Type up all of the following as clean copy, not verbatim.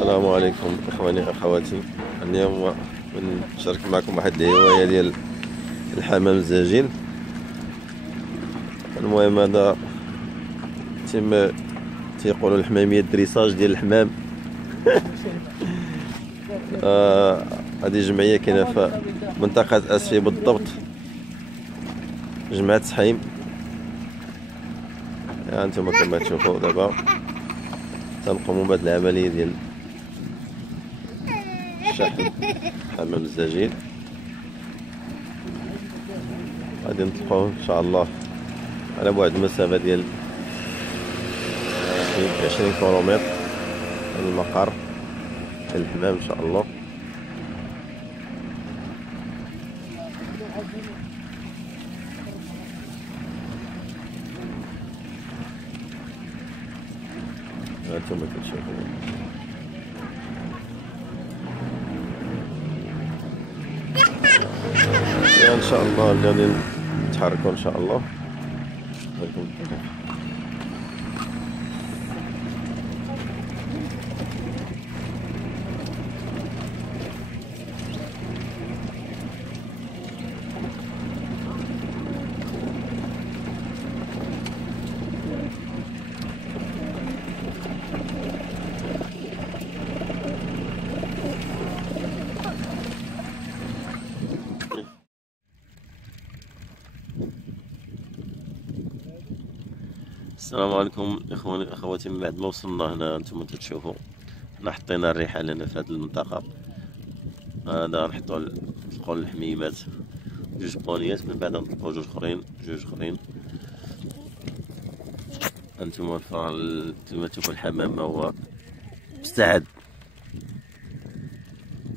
السلام عليكم اخواني اخواتي. اليوم نشارك معكم واحد الهوايه ديال الحمام الزاجل. المهم هذا تيقولوا الحماميه الدريساج ديال الحمام. هذه جمعيه كاينه في منطقه اسفي بالضبط، جمعيه سحيم. انتم كما تشوفوا دابا تنقوموا بهذه العمليه ديال شحن حمام الزاجل. غادي نطلقوه ان شاء الله على بعد المسافه ديال 20 كيلومتر من المقر ديال الحمام ان شاء الله. هانتوما كتشوفوا ان شاء الله غادي نتحركوا ان شاء الله. السلام عليكم اخواني اخواتي. من بعد ما وصلنا هنا انتم تشوفوا حنا حطينا الرحال هنا في هذه المنطقه. هذا نطلقوا الحميمات جوج بونيات، من بعد نطلقوا جوج اخرين. انتم كما تشوفوا الحمام هو مستعد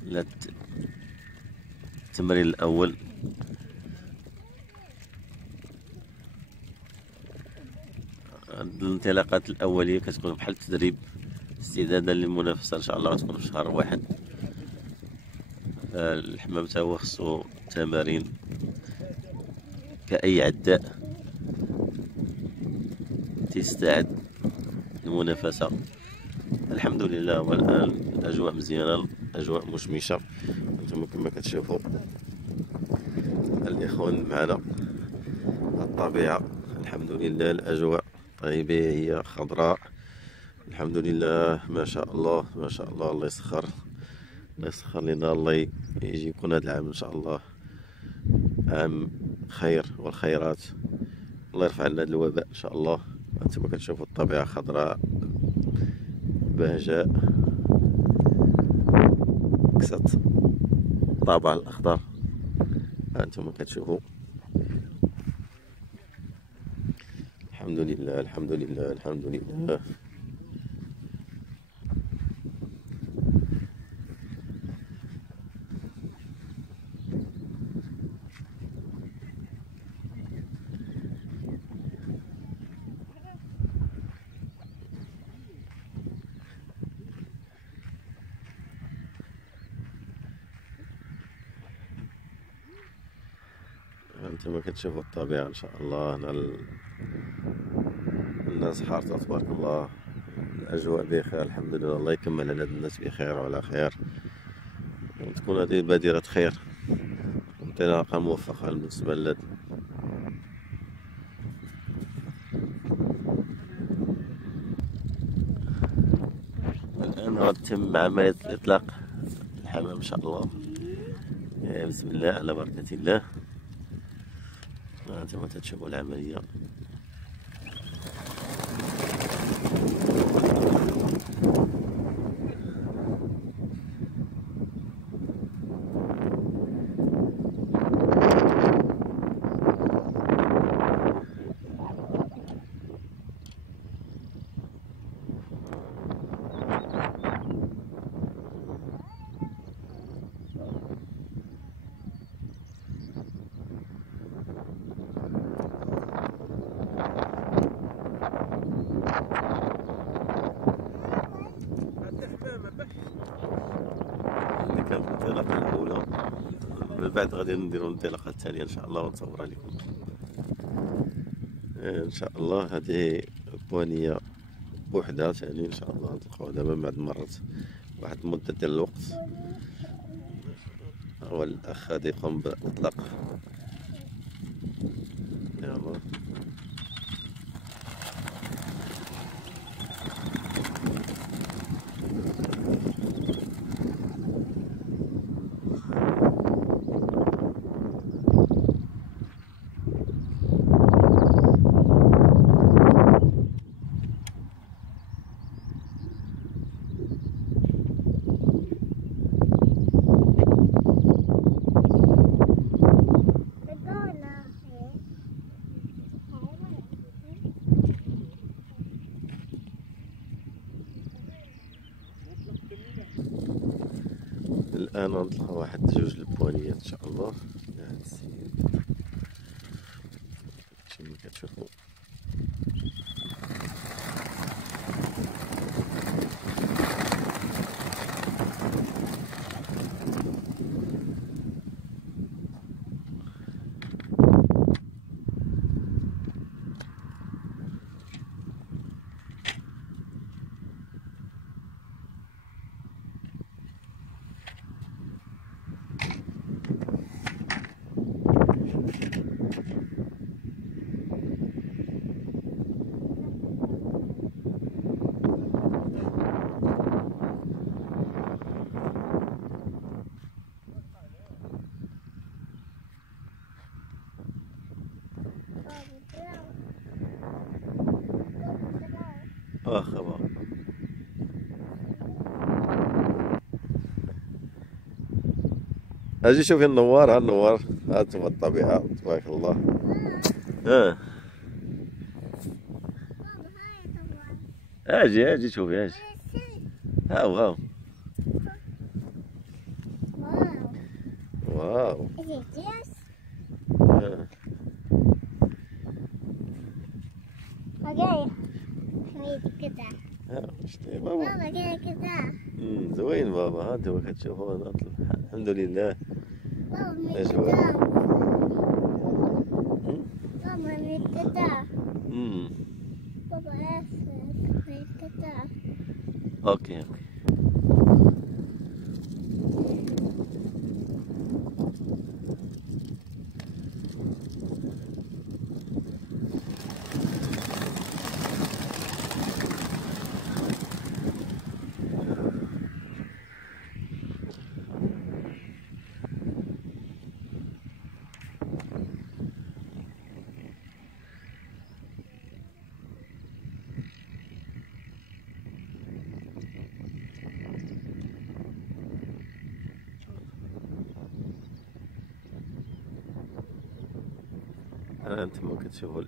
للتمرين الاول. الانطلاقات الاوليه كتكون بحال التدريب استعدادا للمنافسه ان شاء الله، غتكون في شهر واحد. الحمام تا هو خصو تمارين كأي عداء تيستعد للمنافسه. الحمد لله، والان الاجواء مزيانه، الاجواء مشمشه. انتم كما كتشوفوا الاخوان معنا، الطبيعه الحمد لله، الاجواء طيبه، هي خضراء الحمد لله. ما شاء الله ما شاء الله، الله يسخر لنا، الله يجي يكون هذا العام ان شاء الله عام خير والخيرات. الله يرفع لنا هذا الوباء ان شاء الله. انتم كتشوفوا الطبيعه خضراء بهجاء، كسات الطابع الاخضر. انتم كتشوفوا الحمد لله الحمد لله الحمد لله. انتم كتشوفوا الطبيعة ان شاء الله. هنا الناس حارة تبارك الله، الاجواء بخير الحمد لله. الله يكمل على الناس بخير وعلى خير، وتكون هذه بادرة خير وانطلاقة موفقة بالنسبة لنا. الآن غتتم عملية إطلاق الحمام إن شاء الله. بسم الله على بركة الله. أنتم تشوفوا العملية. كانت الانطلاقة الأولى، من بعد غادي نديرو الانطلاقة الثانية إن شاء الله ونصورها لكم إن شاء الله. هذه بوانية بوحدها ثاني إن شاء الله نطلقوها دابا من بعد مرات واحد المدة ديال الوقت. هو الأخ غادي يقوم بإطلاق. يلا. الآن غنطلقو واحد جوج البوانيات إن شاء الله لهاد السيد. هادشي ملي كتشوفو واخا بابا. اجي شوفي النوار، ها النوار، هانتوما الطبيعة تبارك الله. اجي شوفي اجي. هاو واو. شتي بابا زوين بابا. ها انتما كتشوفوا الحمد لله اجواء. اوكي. ها انتما كتشوفوا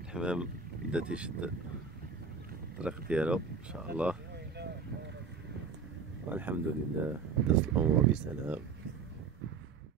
الحمام بدا تيشد الطريق ديالو ان شاء الله، والحمد لله دازت الامور بسلام.